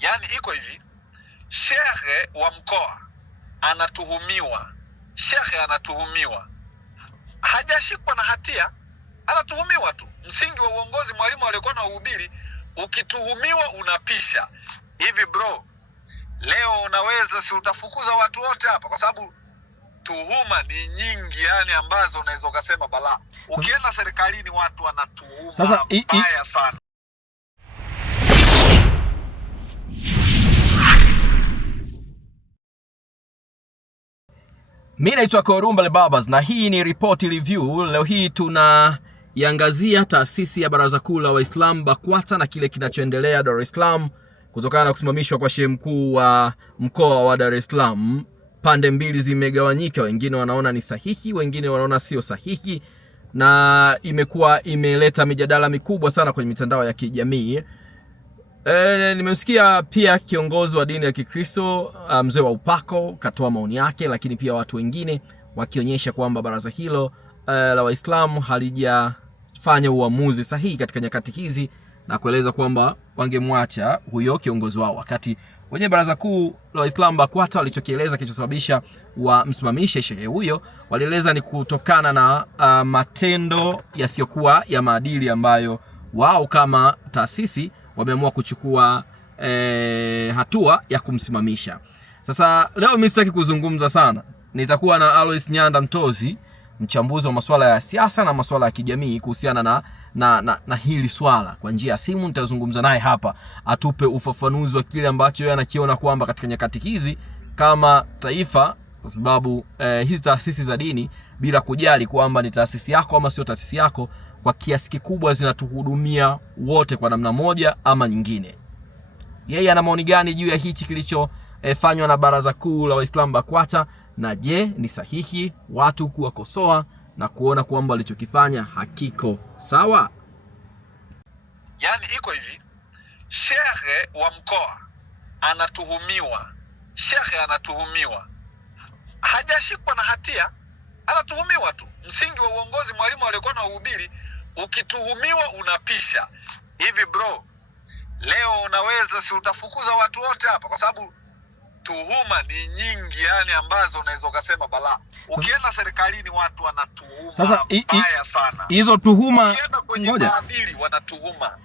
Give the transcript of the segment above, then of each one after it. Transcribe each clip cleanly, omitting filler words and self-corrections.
Yani iko hivi, shehe wa mkoa anatuhumiwa, hajashikwa na hatia, anatuhumiwa tu. Msingi wa uongozi, mwalimu alikuwa na uhubiri, ukituhumiwa unapisha. Hivi bro, leo unaweza si utafukuza watu wote hapa, kwa sababu tuhuma ni nyingi, yani ambazo unaweza ukasema balaa. Ukienda serikalini watu wanatuhuma sasa mbaya sana. Mimi naitwa Korumbale Babas na hii ni Report Review. Leo hii tunaiangazia taasisi ya Baraza Kuu la Waislamu BAKWATA na kile kinachoendelea Dar es Salaam kutokana na kusimamishwa kwa shehe mkuu wa mkoa wa Dar es Salaam. Pande mbili zimegawanyika, wengine wanaona ni sahihi, wengine wanaona sio sahihi, na imekuwa imeleta mijadala mikubwa sana kwenye mitandao ya kijamii. Nimemsikia pia kiongozi wa dini ya Kikristo mzee wa upako katoa maoni yake, lakini pia watu wengine wakionyesha kwamba baraza hilo la Waislamu halijafanya uamuzi sahihi katika nyakati hizi, na kueleza kwamba wangemwacha huyo kiongozi wao, wakati wenye Baraza Kuu la Waislamu BAKWATA walichokieleza kilichosababisha wamsimamishe shehe huyo, walieleza ni kutokana na matendo yasiyokuwa ya maadili ambayo wao kama taasisi wameamua kuchukua hatua ya kumsimamisha. Sasa leo mimi sitaki kuzungumza sana. Nitakuwa na Alois Nyanda Mtozi, mchambuzi wa masuala ya siasa na masuala ya kijamii kuhusiana na hili swala. Kwa njia ya simu nitazungumza naye hapa, atupe ufafanuzi wa kile ambacho yeye anakiona kwamba katika nyakati hizi kama taifa, kwa sababu hizi taasisi za dini, bila kujali kwamba ni taasisi yako ama sio taasisi yako, kwa kiasi kikubwa zinatuhudumia wote kwa namna moja ama nyingine. Yeye ana maoni gani juu ya hichi kilichofanywa na Baraza Kuu la Waislamu BAKWATA, na je, ni sahihi watu kuwakosoa na kuona kwamba walichokifanya hakiko sawa? Yani iko hivi, shehe wa mkoa anatuhumiwa, hajashikwa na hatia, anatuhumiwa tu. Msingi wa uongozi, mwalimu alikuwa na uhubiri, ukituhumiwa unapisha. Hivi bro, leo unaweza si utafukuza watu wote hapa, kwa sababu tuhuma ni nyingi, yani ambazo unaweza ukasema balaa. Ukienda serikalini watu wanatuhuma mbaya sana. Hizo tuhuma, ukienda kwenye maadili wanatuhuma.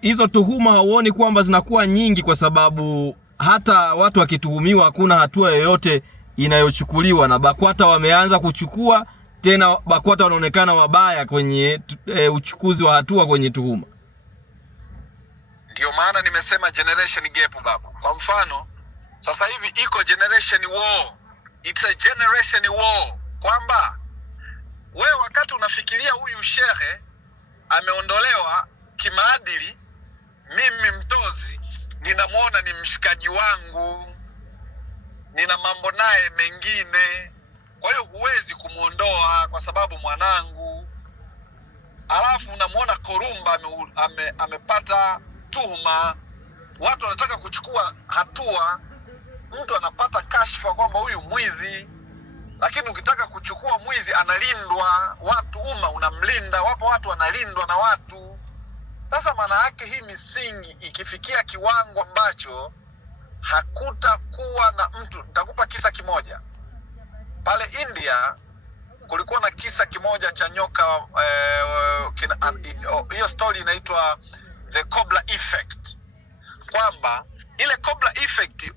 Hizo tuhuma hauoni kwamba zinakuwa nyingi, kwa sababu hata watu wakituhumiwa hakuna hatua yoyote inayochukuliwa, na BAKWATA wameanza kuchukua tena. BAKWATA wanaonekana wabaya kwenye uchukuzi wa hatua kwenye tuhuma. Ndio maana nimesema generation gap baba. Kwa mfano, sasa hivi iko generation war. It's a generation war. Kwamba wewe wakati unafikiria huyu shehe ameondolewa kimaadili, mimi Mtozi ninamuona ni mshikaji wangu, nina mambo naye mengine, kwa hiyo huwezi kumuondoa kwa sababu mwanangu. Alafu unamuona Korumba amepata tuhuma, watu wanataka kuchukua hatua, mtu anapata kashfa kwamba huyu mwizi, lakini ukitaka kuchukua mwizi analindwa, watu unamlinda, wapo watu wanalindwa na watu. Sasa maana yake hii misingi ikifikia kiwango ambacho hakutakuwa na mtu. Nitakupa kisa kimoja. Pale India kulikuwa na kisa kimoja cha nyoka, hiyo story inaitwa the Cobra Effect, kwamba ile Cobra Effect,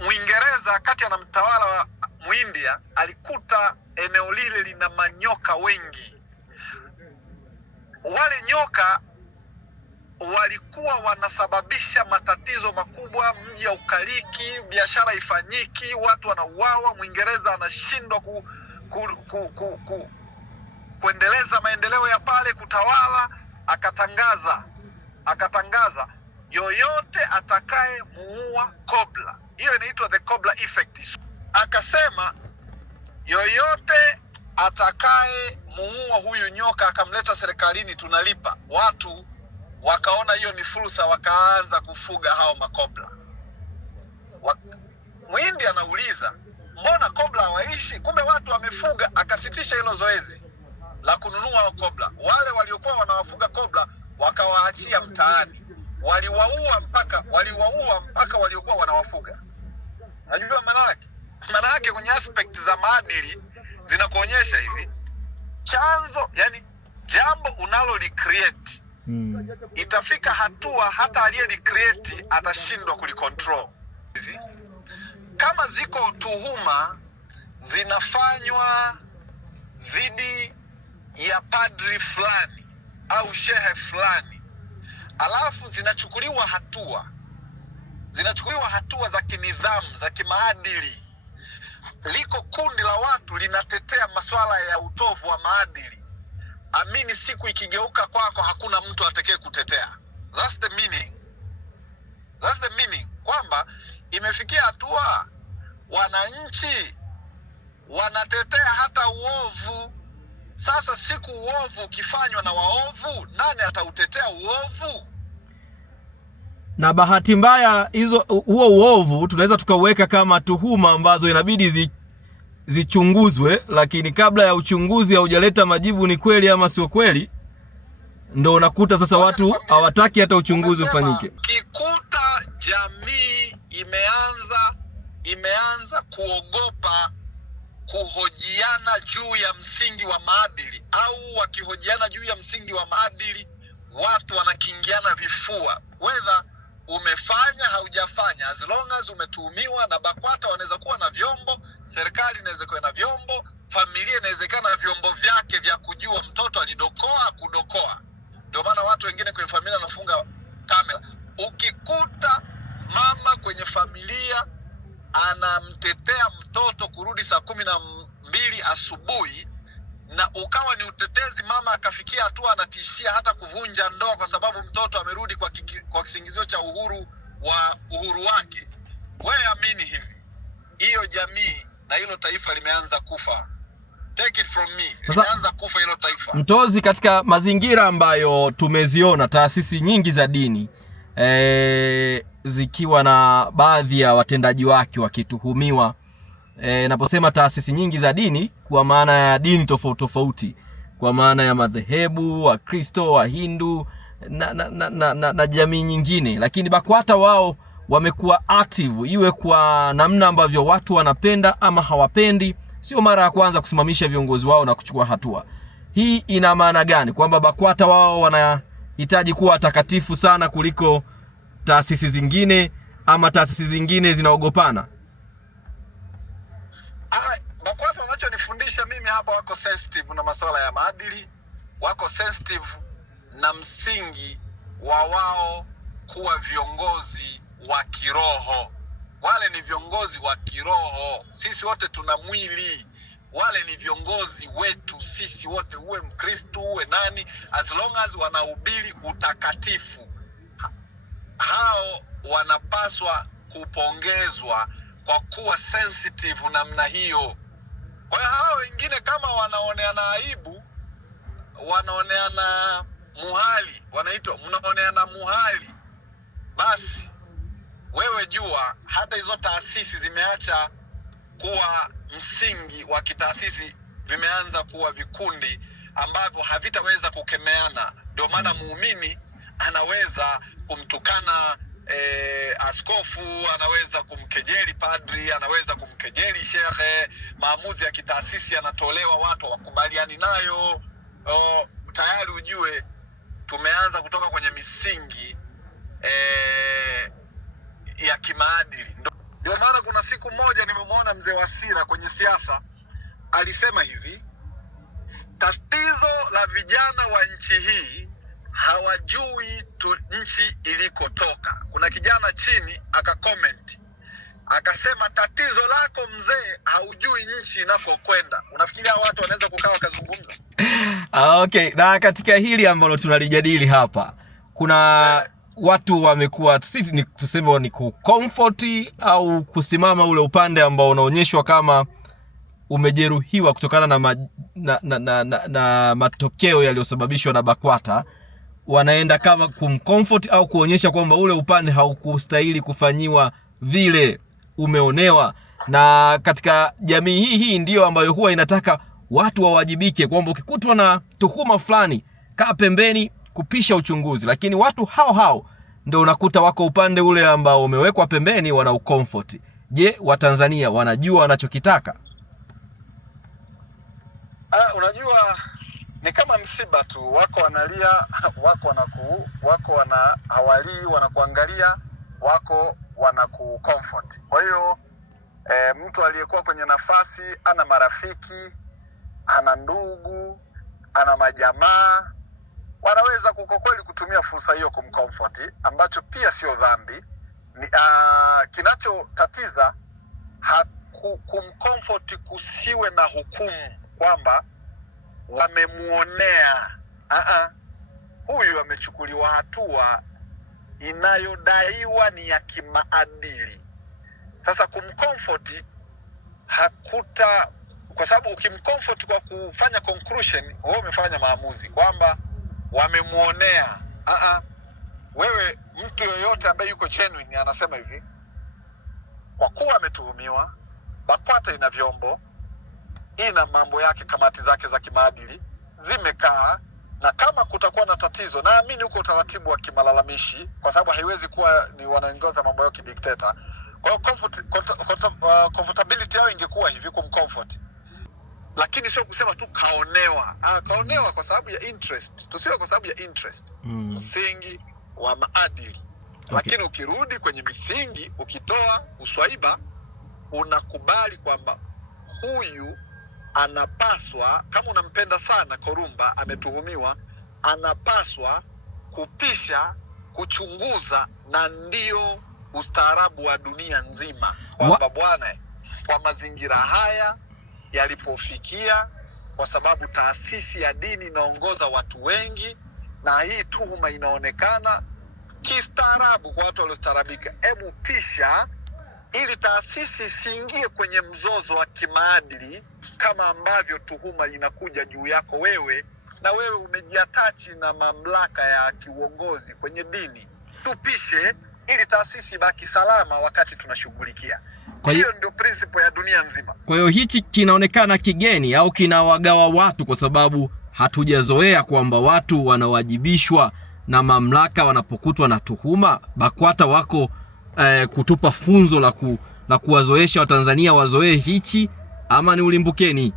Muingereza kati ana mtawala wa Muindia alikuta eneo lile lina manyoka wengi. Wale nyoka walikuwa wanasababisha matatizo makubwa, mji ukaliki, biashara ifanyiki, watu wanauawa. Muingereza anashindwa kuendeleza maendeleo ya pale, kutawala. Akatangaza yoyote atakaye muua Cobra, hiyo inaitwa the Cobra Effect. Akasema yoyote atakaye muua huyu nyoka akamleta serikalini tunalipa. Watu wakaona hiyo ni fursa, wakaanza kufuga hao makobra. Muhindi anauliza, mbona Cobra hawaishi? Kumbe watu wamefuga. Akasitisha hilo zoezi la kununua Cobra. Wale waliokuwa wanawafuga Cobra wakawaachia mtaani, waliwaua mpaka kufuga. Unajua maana yake? Maana yake kwenye aspect za maadili zinakuonyesha hivi, chanzo, yani jambo unalo recreate itafika hatua hata aliye recreate atashindwa kulicontrol. Hivi kama ziko tuhuma zinafanywa dhidi ya padri fulani au shehe fulani, alafu zinachukuliwa hatua za kinidhamu, za kimaadili, liko kundi la watu linatetea masuala ya utovu wa maadili, amini siku ikigeuka kwako hakuna mtu atakaye kutetea. That's the meaning. Kwamba imefikia hatua wananchi wanatetea hata uovu. Sasa siku uovu ukifanywa na waovu, nani atautetea uovu? Na bahati mbaya huo uovu tunaweza tukauweka kama tuhuma ambazo inabidi zichunguzwe, lakini kabla ya uchunguzi haujaleta majibu ni kweli ama sio kweli, ndo unakuta sasa watu hawataki hata uchunguzi ufanyike. Kikuta jamii imeanza kuogopa kuhojiana juu ya msingi wa maadili, au wakihojiana juu ya msingi wa maadili watu wanakingiana vifua, whether umefanya haujafanya, as long as umetuhumiwa. Na BAKWATA wanaweza kuwa na vyombo, serikali inaweza kuwa na vyombo, familia inawezekana na vyombo vyake vya kujua mtoto alidokoa kudokoa. Ndio maana watu wengine kwenye familia wanafunga kamera. Ukikuta mama kwenye familia anamtetea mtoto kurudi saa 12 asubuhi, na ukawa ni utetezi, mama akafikia hatua anatishia hata kuvunja ndoa kwa sababu mtoto amerudi kwa kisingizio cha uhuru wake, wewe amini hivi, hiyo jamii na hilo taifa limeanza kufa. Take it from me, limeanza kufa hilo taifa. Mtozi, katika mazingira ambayo tumeziona taasisi nyingi za dini zikiwa na baadhi ya watendaji wake wakituhumiwa, naposema taasisi nyingi za dini kwa maana ya dini tofauti tofauti, kwa maana ya madhehebu, wa Kristo, wa Hindu na jamii nyingine, lakini BAKWATA wao wamekuwa active, iwe kwa namna ambavyo watu wanapenda ama hawapendi. Sio mara ya kwanza kusimamisha viongozi wao na kuchukua hatua. Hii ina maana gani? Kwamba BAKWATA wao wanahitaji kuwa takatifu sana kuliko taasisi zingine, ama taasisi zingine zinaogopana? BAKWATA wanachonifundisha mimi hapa, wako sensitive na masuala ya maadili, wako sensitive na msingi wa wao kuwa viongozi wa kiroho. Wale ni viongozi wa kiroho. Sisi wote tuna mwili. Wale ni viongozi wetu sisi wote, uwe Mkristo uwe nani, as long as wanahubiri utakatifu, hao wanapaswa kupongezwa kwa kuwa sensitive namna hiyo. Kwa hiyo hao wengine kama wanaoneana aibu, wanaoneana muhali, mnaoneana muhali, basi wewe jua hata hizo taasisi zimeacha kuwa msingi wa kitaasisi, vimeanza kuwa vikundi ambavyo havitaweza kukemeana. Ndio maana muumini anaweza kumtukana askofu, anaweza kumkejeli padri, anaweza kumkejeli shehe. Maamuzi ya kitaasisi yanatolewa, watu wakubaliani nayo. Tayari ujue tumeanza kutoka kwenye misingi ya kimaadili. Ndio maana kuna siku moja nimemwona mzee Wasira kwenye siasa alisema hivi, tatizo la vijana wa nchi hii hawajui nchi ilikotoka. Kuna kijana chini akacomment akasema, tatizo lako mzee, haujui nchi inakokwenda. Unafikiria watu wanaweza kukaa wakazungumza? Okay, na katika hili ambalo tunalijadili hapa, kuna watu wamekuwa tuseme ni comfort au kusimama ule upande ambao unaonyeshwa kama umejeruhiwa kutokana na matokeo yaliyosababishwa na BAKWATA. Wanaenda kama kumcomfort au kuonyesha kwamba ule upande haukustahili kufanyiwa vile, umeonewa. Na katika jamii hii ndiyo ambayo huwa inataka watu wawajibike, kwamba ukikutwa na tuhuma fulani kaa pembeni kupisha uchunguzi. Lakini watu hao ndio unakuta wako upande ule ambao umewekwa pembeni, wana ucomfort. Je, Watanzania wanajua wanachokitaka? Unajua ni kama msiba tu, wako wanalia, wako hawalii, wanakuangalia, wako wanakucomfort. Kwa hiyo mtu aliyekuwa kwenye nafasi ana marafiki, ana ndugu, ana majamaa, wanaweza kwa kweli kutumia fursa hiyo kumcomfort, ambacho pia sio dhambi. Kinachotatiza kumcomfort kusiwe na hukumu kwamba wamemuonea. Huyu amechukuliwa hatua inayodaiwa ni ya kimaadili. Sasa kumcomfort kwa sababu ukimcomfort kwa kufanya conclusion, wewe umefanya maamuzi kwamba wamemuonea. Wewe, mtu yoyote ambaye yuko genuine anasema hivi, kwa kuwa ametuhumiwa, BAKWATA ina vyombo, ina mambo yake, kamati zake za kimaadili zimekaa, na kama kutakuwa na tatizo, naamini huko utaratibu wa kimalalamishi, kwa sababu haiwezi kuwa ni wanaongoza mambo yao kidikteta. Kwa hiyo comfortability yao ingekuwa hivi kumcomfort, lakini sio kusema tu kaonewa. Kaonewa kwa sababu ya interest, tusiwe kwa sababu ya interest. Msingi wa maadili. Okay. Lakini ukirudi kwenye misingi, ukitoa uswaiba, unakubali kwamba huyu anapaswa, kama unampenda sana Korumba, ametuhumiwa, anapaswa kupisha, kuchunguza, na ndio ustaarabu wa dunia nzima kwamba bwana, kwa mazingira haya yalipofikia, kwa sababu taasisi ya dini inaongoza watu wengi na hii tuhuma inaonekana kistaarabu kwa watu waliostaarabika, hebu pisha ili taasisi isiingie kwenye mzozo wa kimaadili, kama ambavyo tuhuma inakuja juu yako wewe, na wewe umejiatachi na mamlaka ya kiuongozi kwenye dini. Tupishe ili taasisi baki salama wakati tunashughulikia. Hiyo ndio principle ya dunia nzima. Kwa hiyo hichi kinaonekana kigeni au kinawagawa watu, kwa sababu hatujazoea kwamba watu wanawajibishwa na mamlaka wanapokutwa na tuhuma. BAKWATA wako kutupa funzo la kuwazoesha Watanzania wazoee hichi, ama ni ulimbukeni?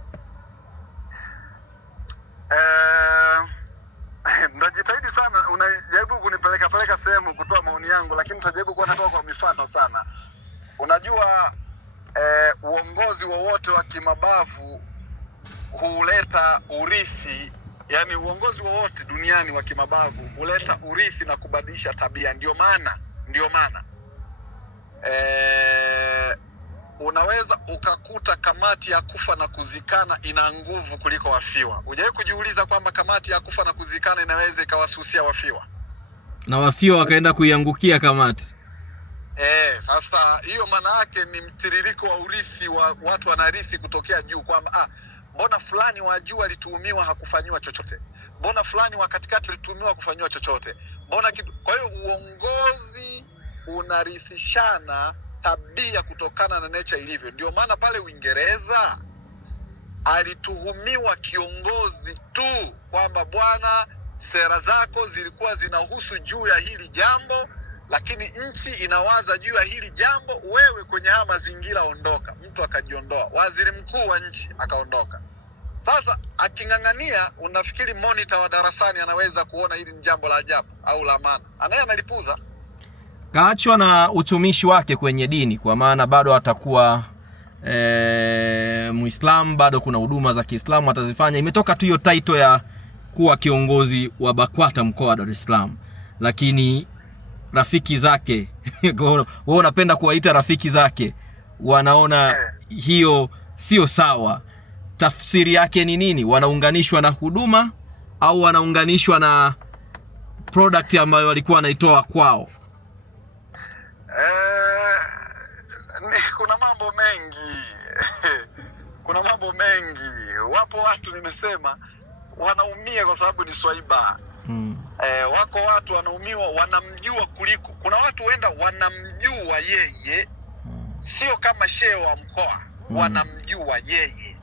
Najitahidi sana, unajaribu kunipeleka sehemu kutoa maoni yangu, lakini nitajaribu kuwa natoa kwa mifano sana. Unajua uongozi wowote wa kimabavu huleta urithi, yani uongozi wowote duniani wa kimabavu huleta urithi na kubadilisha tabia. Ndio maana unaweza ukakuta kamati ya kufa na kuzikana ina nguvu kuliko wafiwa. Hujawahi kujiuliza kwamba kamati ya kufa na kuzikana inaweza ikawasusia wafiwa, na wafiwa wakaenda kuiangukia kamati? Sasa hiyo maana yake ni mtiririko wa urithi, wa watu wanarithi kutokea juu, kwamba mbona fulani wa juu alituhumiwa hakufanywa chochote, mbona fulani wa katikati alituhumiwa hakufanywa chochote, mbona kitu. Kwa hiyo uongozi unarithishana tabia kutokana na nature ilivyo. Ndio maana pale Uingereza alituhumiwa kiongozi tu kwamba bwana, sera zako zilikuwa zinahusu juu ya hili jambo, lakini nchi inawaza juu ya hili jambo, wewe kwenye haya mazingira ondoka. Mtu akajiondoa, waziri mkuu wa nchi akaondoka. Sasa aking'ang'ania, unafikiri monitor wa darasani anaweza kuona hili ni jambo la ajabu au la maana? Analipuza. Kaachwa na utumishi wake kwenye dini, kwa maana bado atakuwa Muislamu, bado kuna huduma za Kiislamu atazifanya. Imetoka tu hiyo title ya kuwa kiongozi wa BAKWATA mkoa wa Dar es Salaam, lakini rafiki zake wewe unapenda kuwaita rafiki zake, wanaona hiyo sio sawa. Tafsiri yake ni nini? Wanaunganishwa na huduma au wanaunganishwa na product ambayo walikuwa wanaitoa kwao? Kuna mambo mengi kuna mambo mengi. Wapo watu, nimesema, wanaumia kwa sababu ni swaiba. Wako watu wanaumiwa wanamjua kuliko. Kuna watu huenda wanamjua yeye, sio kama shehe wa mkoa, wanamjua yeye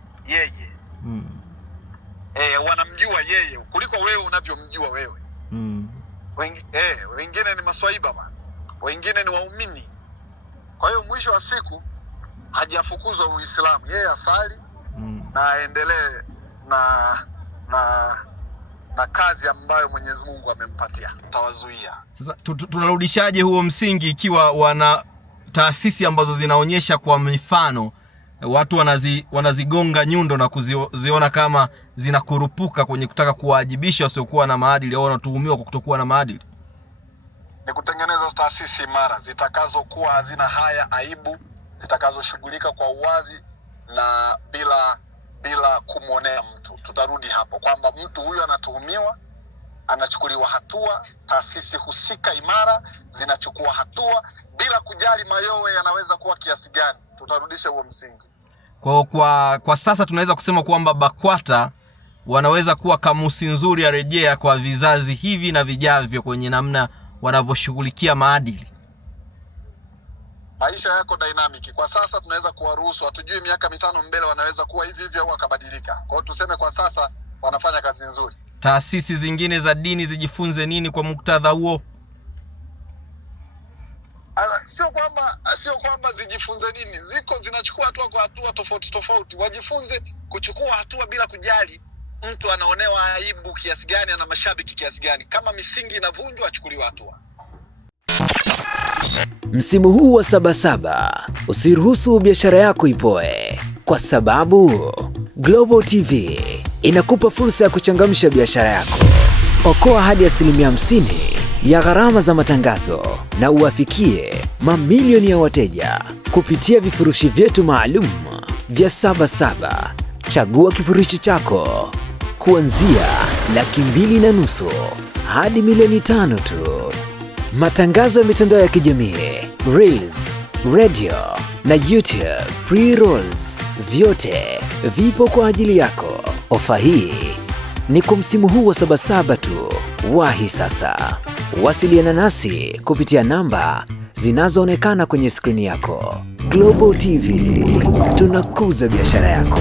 wanamjua wanamjua yeye kuliko wewe unavyomjua wewe. wengine ni maswaiba bana, wengine ni waumini. Kwa hiyo mwisho wa siku hajafukuzwa Uislamu, yeye asali na aendelee na kazi ambayo Mwenyezi Mungu amempatia. Tawazuia. Sasa tunarudishaje huo msingi ikiwa wana taasisi ambazo zinaonyesha kwa mifano watu wanazigonga nyundo na kuziona kama zinakurupuka kwenye kutaka kuwaajibisha wasiokuwa na maadili au wanatuhumiwa kwa kutokuwa na maadili? Ni kutengeneza taasisi imara zitakazokuwa hazina haya, aibu, zitakazoshughulika kwa uwazi na bila kumuonea mtu. Tutarudi hapo kwamba mtu huyu anatuhumiwa, anachukuliwa hatua, taasisi husika imara zinachukua hatua bila kujali mayowe yanaweza kuwa kiasi gani. Tutarudisha huo msingi. Kwa sasa tunaweza kusema kwamba BAKWATA wanaweza kuwa kamusi nzuri ya rejea kwa vizazi hivi na vijavyo kwenye namna wanavyoshughulikia maadili. Maisha yako dynamic. Kwa sasa tunaweza kuwaruhusu, hatujui miaka 5 mbele wanaweza kuwa hivi au wakabadilika. Kwa hiyo tuseme kwa sasa wanafanya kazi nzuri. Taasisi zingine za dini zijifunze nini kwa muktadha huo? Sio kwamba zijifunze nini, zinachukua hatua kwa hatua tofauti. Wajifunze kuchukua hatua bila kujali mtu anaonewa aibu kiasi gani, ana mashabiki kiasi gani. Kama misingi inavunjwa, achukuliwe hatua. Msimu huu wa Sabasaba usiruhusu biashara yako ipoe, kwa sababu Global TV inakupa fursa ya kuchangamsha biashara yako. Okoa hadi 50% ya gharama za matangazo na uwafikie mamilioni ya wateja kupitia vifurushi vyetu maalum vya Sabasaba. Chagua kifurushi chako kuanzia $2.5 hadi $1.5 tu. Matangazo ya mitandao ya kijamii, Reels, radio na YouTube pre-rolls, vyote vipo kwa ajili yako. Ofa hii ni kwa msimu huu wa Sabasaba tu. Wahi sasa. Wasiliana nasi kupitia namba zinazoonekana kwenye skrini yako. Global TV, tunakuza biashara yako.